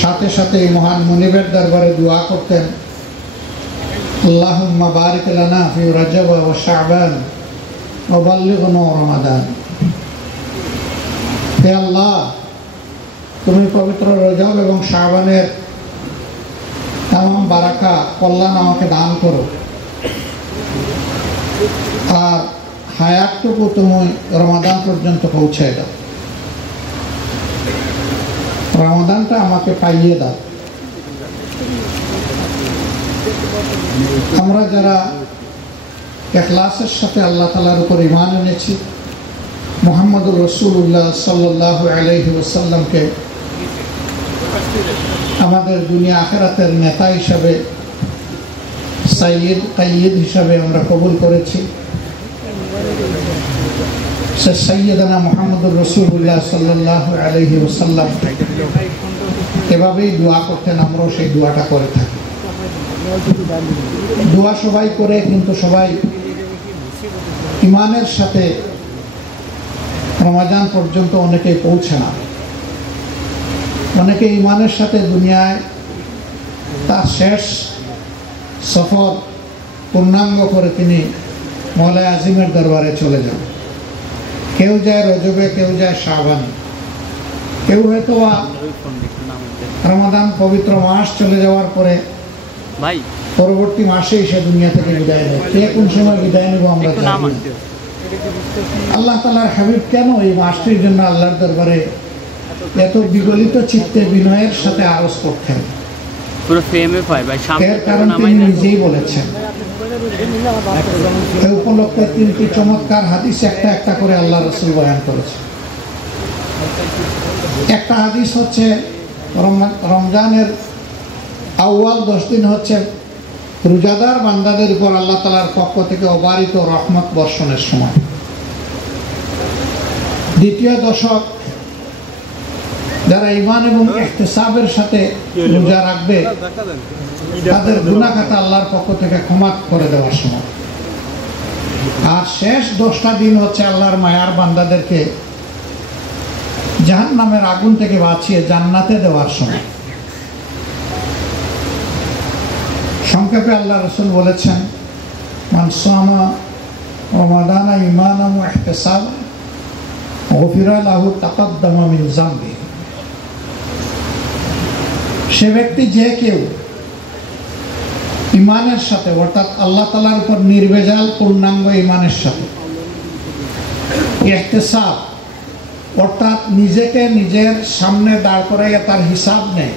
সাথে সাথে মহান মুনিবের দরবারে দোয়া করতেন, আল্লাহুম্মা বারিক লানা ফি রজব ওয়া শাবান ওয়া বাল্লিগনা রমাদান। হে আল্লাহ, তুমি পবিত্র রজব এবং শাবানের তামাম বারাকা কল্যাণ আমাকে দান করো, আর হায়াতটুকু তুমি রমাদান পর্যন্ত পৌঁছায় দাও, রমাদানটা আমাকে পাইয়ে দাও। আমরা যারা ইখলাসের সাথে আল্লাহ তাআলার উপর ঈমান এনেছি, মুহাম্মদুর রাসূলুল্লাহ সাল্লাল্লাহু আলাইহি ওয়াসাল্লামকে আমাদের দুনিয়া আখিরাতের নেতা হিসাবে, সাইয়্যিদ কাইয়্যিদ হিসাবে আমরা কবুল করেছি। সে সাইয়্যিদানা মুহাম্মদুর রাসূলুল্লাহ সাল্লাল্লাহু আলাইহি ওয়াসাল্লাম এভাবেই দোয়া করতেন, আমরাও সেই দোয়াটা করে থাকি। দোয়া সবাই করে, কিন্তু সবাই ঈমানের সাথে রমাদান পর্যন্ত অনেকেই পৌঁছে না। অনেকে ঈমানের সাথে দুনিয়ায় তার শেষ সফর পূর্ণাঙ্গ করে তিনি মওলা আজিমের দরবারে চলে যান। কেউ যায় রজবে, কেউ যায় শাবানে, কেউ হয়তো রমাদান পবিত্র মাস চলে যাওয়ার পরে পরবর্তী মাসেই সে দুনিয়া থেকে বিদায় নেয়। কে কোন সময় বিদায় নেব আমরা জানি না। আল্লাহ তাআলার হাবিব কেন এই মাসটির জন্য আল্লাহর দরবারে এত বিগলিত চিত্তে বিনয়ের সাথে আরজ করতেন? এর কারণ তিনি নিজেই বলেছেন। এই উপলক্ষে তিনটি চমৎকার হাদিস একটা একটা করে আল্লাহ রাসূল বয়ান করেছেন। একটা হাদিস হচ্ছে রমজানের আউয়াল 10 দিন হচ্ছে রোজাদার বান্দাদের উপর আল্লাহ তাআলার পক্ষ থেকে অবারিত রহমত বর্ষণের সময়। দ্বিতীয় দশক যারা ঈমান এবং ইহতিসাবের সাথে রোজা রাখবে তাদের গুনাহ খাতা আল্লাহর পক্ষ থেকে ক্ষমা করে দেওয়ার সময়। আর শেষ 10টা দিন হচ্ছে আল্লাহর মায়ার বান্দাদেরকে জাহান্নামের আগুন থেকে বাঁচিয়ে জান্নাতে দেওয়ার সময়। সংক্ষেপে আল্লাহ রাসূল বলেছেন, মান সামা রমাদানা ঈমানান ওয়া ইহতিসাবান গুফিরা লাহু তাকাদ্দামা মিন যামবি। সে ব্যক্তি যে কেউ ঈমানের সাথে, অর্থাৎ আল্লাহ তাআলার উপর নির্ভেজাল পূর্ণাঙ্গ ঈমানের সাথে, ইহতিসাব অর্থাৎ নিজেকে নিজের সামনে দাঁড় করাইয়া তার হিসাব নেয়,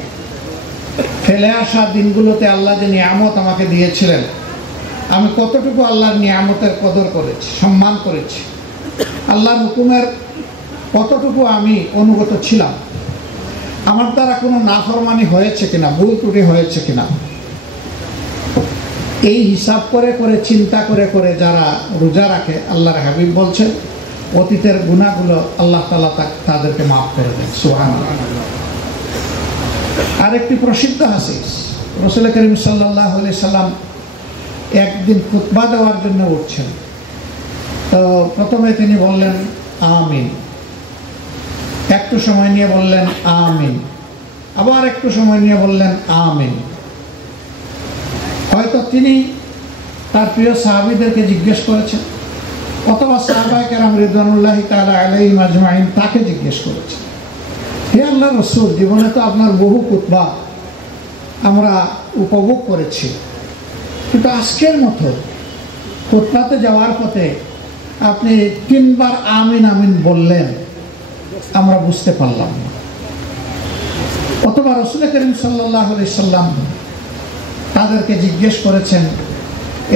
ফেলে আসা দিনগুলোতে আল্লাহ যে নিয়ামত আমাকে দিয়েছিলেন, আমি কতটুকু আল্লাহর নিয়ামতের কদর করেছি, সম্মান করেছি, আল্লাহর হুকুমের কতটুকু আমি অনুগত ছিলাম, আমার দ্বারা কোনো নাফরমানি হয়েছে কিনা, ভুল ত্রুটি হয়েছে কিনা, এই হিসাব করে করে চিন্তা করে করে যারা রোজা রাখে, আল্লাহর হাবিব বলছেন অতীতের গুনাহগুলো আল্লাহ তাআলা তাদেরকে মাফ করে দেন। সুবহানাল্লাহ। আরেকটি প্রসিদ্ধ হাদিস, রাসূল করিম সাল্লাল্লাহু আলাইহি সাল্লাম একদিন খুতবা দেওয়ার জন্য উঠছেন। তো প্রথমে তিনি বললেন আমিন, একটু সময় নিয়ে বললেন আমিন, আবার একটু সময় নিয়ে বললেন আমিন। হয়তো তিনি তার প্রিয় সাহাবীদেরকে জিজ্ঞেস করেছেন, অথবা সাহাবায়ে কেরাম রিদওয়ানুল্লাহি তাআলা আলাইহিম আজমাইন তাকে জিজ্ঞেস করেছেন, হে আল্লাহর রাসূল, জীবনে তো আপনার বহু খুতবা আমরা উপভোগ করেছি, কিন্তু আজকের মতো খুতবাতে যাওয়ার পথে আপনি 3 বার আমিন আমিন বললেন, আমরা বুঝতে পারলাম না। অথবা রাসূল করিম সাল্লাল্লাহু আলাইহি সাল্লাম তাদেরকে জিজ্ঞেস করেছেন,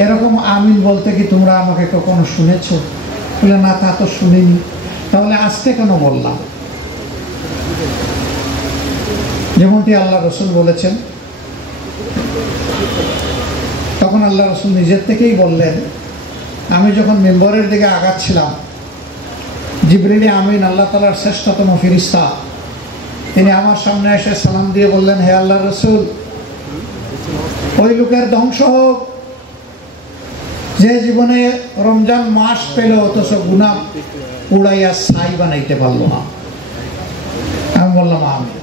এরকম আমিন বলতে কি তোমরা আমাকে কখনো শুনেছো? বলে না, তা তো শুনিনি। তাহলে আজকে কেন বললাম? যেমনটি আল্লাহ রাসূল বলেছেন। তখন আল্লাহ রাসূল নিজের থেকেই বললেন, আমি যখন মিম্বরের দিকে আগাচ্ছিলাম, জিবরিল আমিন আল্লাহ তাআলার শ্রেষ্ঠতম ফেরেশতা, তিনি আমার সামনে এসে সালাম দিয়ে বললেন, হে আল্লাহর রাসূল, ওই লোকের ধ্বংস হোক যে জীবনে রমজান মাস পেল অথচ গুনাহ উড়াইয়া ছাই বানাইতে পারলো না। আমি বললাম আমিন।